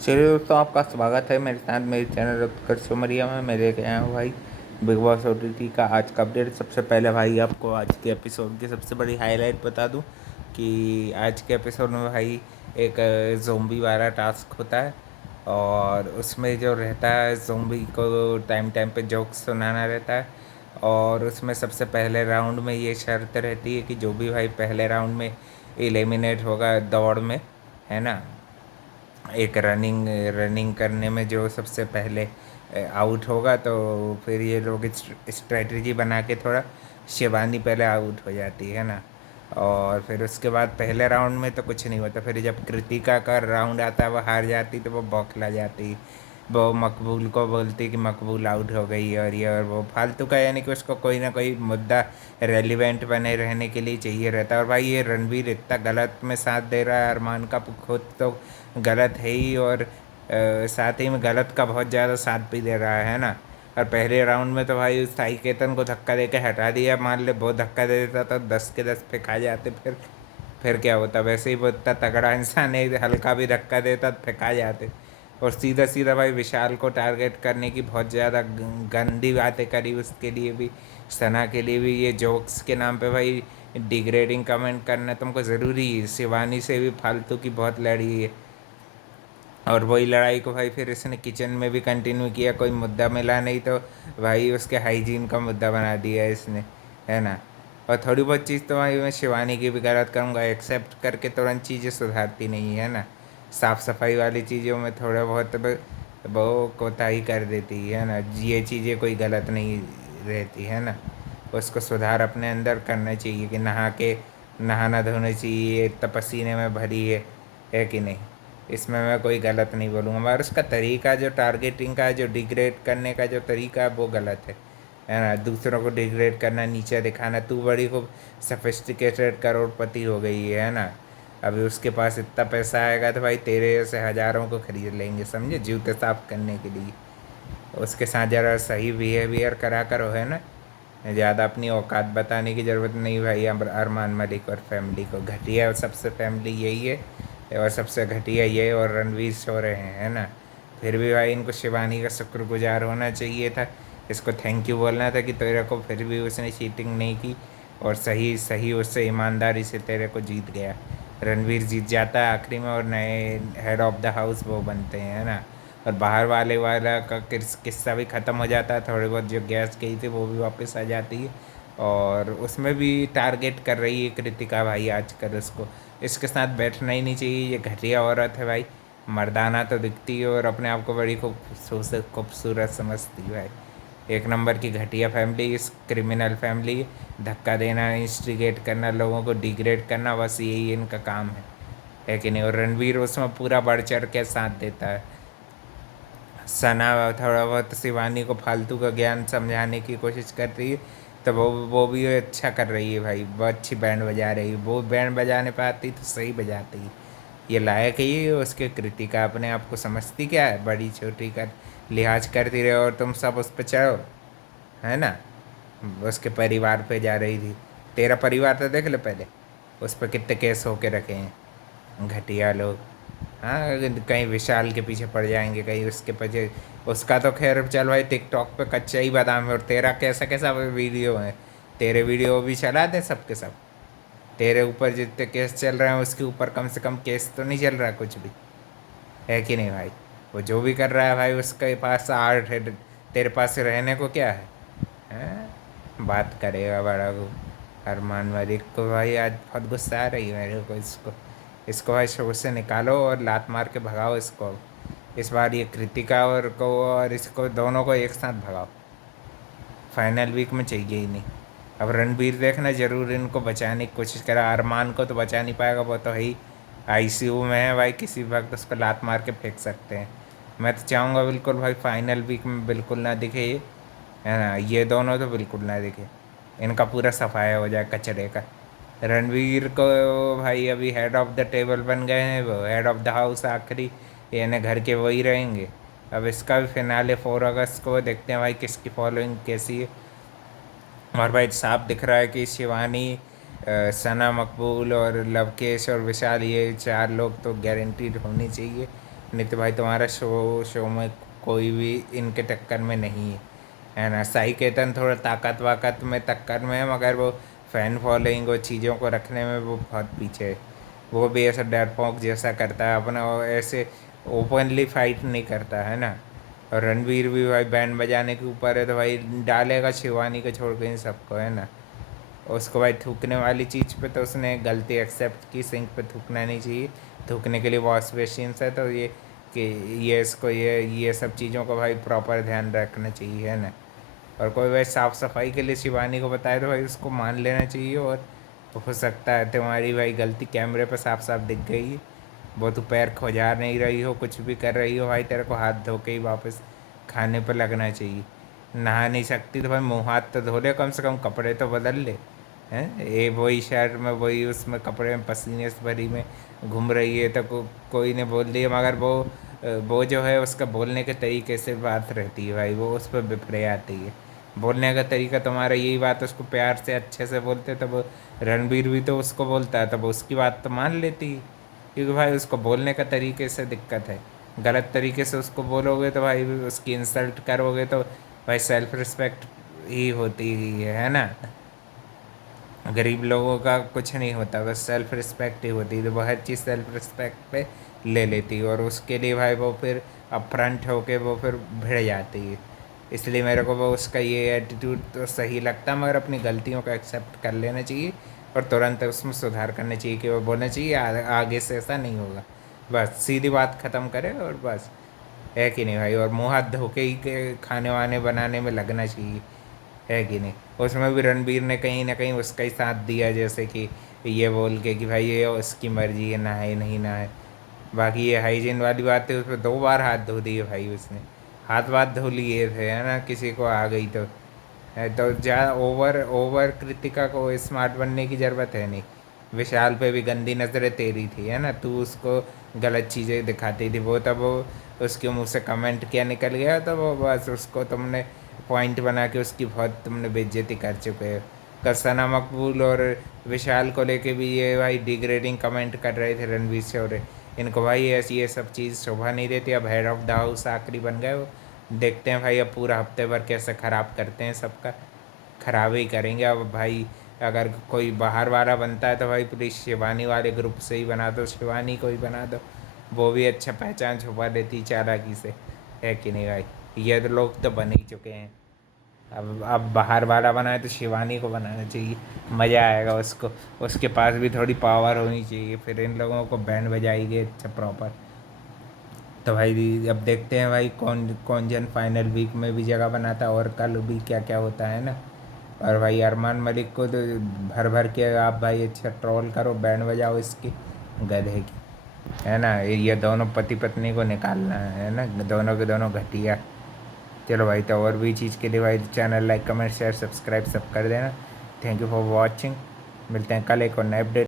चलिए दोस्तों, आपका स्वागत है मेरे साथ मेरे चैनल उत्कर्ष सुमरिया में। मैं लेके आया हूँ भाई बिग बॉस ओटीटी का आज का अपडेट। सबसे पहले भाई आपको आज के एपिसोड की सबसे बड़ी हाईलाइट बता दूँ कि आज के एपिसोड में भाई एक ज़ोंबी वाला टास्क होता है और उसमें जो रहता है ज़ोंबी को टाइम टाइम पे जोक्स सुनाना रहता है। और उसमें सबसे पहले राउंड में ये शर्त रहती है कि जो भी भाई पहले राउंड में एलिमिनेट होगा दौड़ में, है ना, एक रनिंग रनिंग करने में जो सबसे पहले आउट होगा, तो फिर ये लोग स्ट्रेटजी बना के थोड़ा शिवानी पहले आउट हो जाती है ना। और फिर उसके बाद पहले राउंड में तो कुछ नहीं होता, फिर जब कृतिका का राउंड आता है वो हार जाती तो वो बौखला जाती। वो मकबूल को बोलती कि मकबूल आउट हो गई और ये और वो फालतू का, यानी कि उसको कोई ना कोई मुद्दा रेलिवेंट बने रहने के लिए चाहिए रहता है। और भाई ये रणवीर इतना गलत में साथ दे रहा है, अरमान का खुद तो गलत है ही और साथ ही में गलत का बहुत ज़्यादा साथ भी दे रहा है ना। और पहले राउंड में तो भाई उस साई केतन को धक्का दे के हटा दिया, मान ले बहुत धक्का दे देता तो 10 के 10 पे खा जाते। फिर क्या होता, वैसे ही वो इतना तगड़ा इंसान है, हल्का भी धक्का देता तो फेंका जाते। और सीधा सीधा भाई विशाल को टारगेट करने की बहुत ज़्यादा गंदी बातें करी, उसके लिए भी सना के लिए भी। ये जोक्स के नाम पे भाई डिग्रेडिंग कमेंट करना तुमको ज़रूरी है। शिवानी से भी फालतू की बहुत लड़ी है और वही लड़ाई को भाई फिर इसने किचन में भी कंटिन्यू किया, कोई मुद्दा मिला नहीं तो भाई उसके हाइजीन का मुद्दा बना दिया इसने, है ना। और थोड़ी बहुत चीज़ तो भाई मैं शिवानी की भी गलत करूँगा, एक्सेप्ट करके तुरंत चीज़ें सुधारती नहीं है ना। साफ़ सफाई वाली चीज़ों में थोड़ा बहुत वो कोताही कर देती है ना। ये चीज़ें कोई गलत नहीं रहती है ना, उसको सुधार अपने अंदर करना चाहिए कि नहाना धोना चाहिए, इतना पसीने में भरी है कि नहीं। इसमें मैं कोई गलत नहीं बोलूँगा, मगर उसका तरीका जो टारगेटिंग का, जो डिग्रेड करने का जो तरीका है वो गलत है ना। दूसरों को डिग्रेड करना, नीचे दिखाना, तू बड़ी खूब सफिस्टिकेटेड करोड़पति हो गई है ना। अभी उसके पास इतना पैसा आएगा तो भाई तेरे जैसे हज़ारों को खरीद लेंगे, समझे, जूते साफ करने के लिए। उसके साथ ज़रा सही बिहेवियर करा करो, है ना। ज़्यादा अपनी औकात बताने की ज़रूरत नहीं भाई। अरमान मलिक और फैमिली को घटिया सबसे फैमिली यही है और सबसे घटिया ये और रणवीर सो रहे हैं, है ना। फिर भी भाई इनको शिवानी का शुक्रगुजार होना चाहिए था, इसको थैंक यू बोलना था कि तेरे को फिर भी उसने चीटिंग नहीं की और सही सही उससे ईमानदारी से तेरे को जीत गया। रणवीर जीत जाता है आखिरी में और नए हेड ऑफ़ द हाउस वो बनते हैं, है ना। और बाहर वाले वाला का किस्सा भी ख़त्म हो जाता है, थोड़ी बहुत जो गैस गई थी वो भी वापस आ जाती है। और उसमें भी टारगेट कर रही है कृतिका भाई आजकल, उसको इसके साथ बैठना ही नहीं चाहिए। ये घटिया औरत है भाई, मर्दाना तो दिखती है और अपने आप को बड़ी खूबसूरत खूबसूरत समझती है भाई। एक नंबर की घटिया फैमिली, इस क्रिमिनल फैमिली। धक्का देना, इंस्टिगेट करना, लोगों को डिग्रेड करना, बस यही इनका काम है कि नहीं। और रणवीर उसमें पूरा बढ़ चढ़ के साथ देता है। सना थोड़ा बहुत शिवानी को फालतू का ज्ञान समझाने की कोशिश कर रही है, तो वो भी अच्छा कर रही है भाई, बहुत अच्छी बैंड बजा रही है। वो बैंड बजाने पे आती तो सही बजाती है, ये लायक है। ये उसके कृतिका अपने आप को समझती क्या है, बड़ी छोटी का लिहाज करती रहे और तुम सब उस पर चढ़ो, है ना। उसके परिवार पे जा रही थी, तेरा परिवार तो देख लो पहले, उस पर कितने केस होके रखे हैं घटिया लोग। हाँ, कहीं विशाल के पीछे पड़ जाएंगे, कहीं उसके पीछे। उसका तो खैर चल भाई, टिकटॉक पे कच्चा ही बादाम है, और तेरा कैसा कैसा वीडियो है। तेरे वीडियो भी चला दे सबके सब। तेरे ऊपर जितने केस चल रहे हैं उसके ऊपर कम से कम केस तो नहीं चल रहा कुछ भी, है कि नहीं भाई। वो जो भी कर रहा है भाई उसके पास आर्ट है, तेरे पास रहने को क्या है? बात करेगा बड़ा वो। अरमान मलिक को भाई आज बहुत गुस्सा आ रही है मेरे को, इसको भाई शो से निकालो और लात मार के भगाओ इसको। इस बार ये कृतिका और इसको दोनों को एक साथ भगाओ, फाइनल वीक में चाहिए ही नहीं। अब रणबीर देखना ज़रूर इनको बचाने की कोशिश करा, अरमान को तो बचा नहीं पाएगा, वो तो है ही आईसीयू में है भाई, किसी वक्त उसको लात मार के फेंक सकते हैं। मैं तो चाहूँगा बिल्कुल भाई फाइनल वीक में बिल्कुल ना दिखे ये, है ना। ये दोनों तो बिल्कुल ना दिखे, इनका पूरा सफाया हो जाए कचरे का। रणवीर को भाई अभी हेड ऑफ़ द टेबल बन गए हैं, वो हेड ऑफ़ द हाउस आखिरी, यानी घर के वही रहेंगे। अब इसका भी फिनाले 4 अगस्त को, देखते हैं भाई किसकी फॉलोइंग कैसी है। और भाई साफ दिख रहा है कि शिवानी, सना, मकबूल और लवकेश और विशाल, ये 4 लोग तो गारंटीड होने चाहिए। नहीं तो भाई तुम्हारा शो शो में कोई भी इनके टक्कर में नहीं है ना। साई केतन थोड़ा ताकत वाकत में टक्कर में है, मगर वो फैन फॉलोइंग वो चीज़ों को रखने में वो बहुत पीछे है। वो भी ऐसा डरपोक जैसा करता है अपना, वो ऐसे ओपनली फाइट नहीं करता है ना। और रणवीर भी भाई बैंड बजाने के ऊपर है, तो भाई डालेगा शिवानी को छोड़ के इन सबको, है ना। उसको भाई थूकने वाली चीज़ पे तो उसने गलती एक्सेप्ट की, सिंक पे थूकना नहीं चाहिए। थूकने के लिए वॉश बेसिन्स है, तो ये कि ये इसको ये सब चीज़ों को भाई प्रॉपर ध्यान रखना चाहिए, है ना। और कोई भाई साफ़ सफाई के लिए शिवानी को बताए तो भाई उसको मान लेना चाहिए। और हो सकता है तुम्हारी भाई गलती कैमरे पर साफ साफ दिख गई, वो तू पैर खुजा नहीं रही हो, कुछ भी कर रही हो भाई, तेरे को हाथ धो के ही वापस खाने पर लगना चाहिए। नहा नहीं सकती तो भाई मुँह हाथ तो धो ले, कम से कम कपड़े तो बदल ले। हैं ये वही शहर में वही उसमें कपड़े में पसीने से भरी में घूम रही है, तो कोई ने बोल दिया, मगर वो जो है उसका बोलने के तरीके से बात रहती है भाई, वो उस पर बिफरे आती है। बोलने का तरीका तुम्हारा यही बात उसको प्यार से अच्छे से बोलते, तब रणबीर भी तो उसको बोलता है, तब उसकी बात तो मान लेती है। क्योंकि भाई उसको बोलने का तरीके से दिक्कत है। गलत तरीके से उसको बोलोगे तो भाई उसकी इंसल्ट करोगे तो भाई सेल्फ रिस्पेक्ट ही होती ही है ना। गरीब लोगों का कुछ नहीं होता, बस सेल्फ रिस्पेक्ट ही होती है, तो वो हर चीज़ सेल्फ रिस्पेक्ट पे ले लेती है, और उसके लिए भाई वो फिर अपफ्रंट होके वो फिर भिड़ जाती है। इसलिए मेरे को वो उसका ये एटीट्यूड तो सही लगता, मगर अपनी गलतियों को एक्सेप्ट कर लेना चाहिए और तुरंत उसमें सुधार करना चाहिए, कि वो बोलना चाहिए आगे से ऐसा नहीं होगा। बस सीधी बात ख़त्म करे और बस, है कि नहीं भाई। और मुँह हाथ धो के ही के खाने वाने बनाने में लगना चाहिए, है कि नहीं। उसमें भी रणबीर ने कहीं ना कहीं उसका ही साथ दिया, जैसे कि ये बोल के कि भाई ये उसकी मर्जी है, नहाए नहीं नहाए। बाकी ये हाइजीन वाली बात है, उसमें 2 बार हाथ धो दिए भाई उसने, हाथ वाथ धो लिए थे, है ना, किसी को आ गई तो। है तो ज़्यादा ओवर ओवर कृतिका को स्मार्ट बनने की ज़रूरत है नहीं। विशाल पे भी गंदी नज़रें तेरी थी, है ना, तू उसको गलत चीज़ें दिखाती थी, वो तब वो उसके मुंह से कमेंट किया निकल गया, तो वो बस उसको तुमने पॉइंट बना के उसकी बहुत तुमने बेइज्जती कर चुके हो। कल सना मकबूल और विशाल को लेके भी ये भाई डिग्रेडिंग कमेंट कर रहे थे रणवीर शौर्य। इनको भाई ऐसी ये सब चीज़ शोभा नहीं देती। अब हेड ऑफ़ द हाउस आखिरी बन गए वो। देखते हैं भाई अब पूरा हफ्ते भर कैसे ख़राब करते हैं सबका। ख़राब ही करेंगे अब भाई। अगर कोई बाहर वाला बनता है तो भाई प्लीज़ शिवानी वाले ग्रुप से ही बना दो, शिवानी को ही बना दो। वो भी अच्छा पहचान छुपा देती चालाकी से, है कि नहीं भाई। ये तो लोग तो बन ही चुके हैं। अब बाहर वाला बनाए तो शिवानी को बनाना चाहिए, मज़ा आएगा उसको। उसके पास भी थोड़ी पावर होनी चाहिए, फिर इन लोगों को बैंड बजाएगी अच्छा प्रॉपर। तो भाई अब देखते हैं भाई कौन कौन जन फाइनल वीक में भी जगह बनाता है, और कल भी क्या क्या होता है ना। और भाई अरमान मलिक को तो भर भर के आप भाई अच्छा ट्रोल करो, बैंड बजाओ इसकी गधे की, है ना। ये दोनों पति पत्नी को निकालना है ना, दोनों के दोनों घटिया। चलो भाई, तो और भी चीज़ के लिए भाई channel like comment share subscribe सब कर देना। Thank you for watching. मिलते हैं कल एक और नए अपडेट।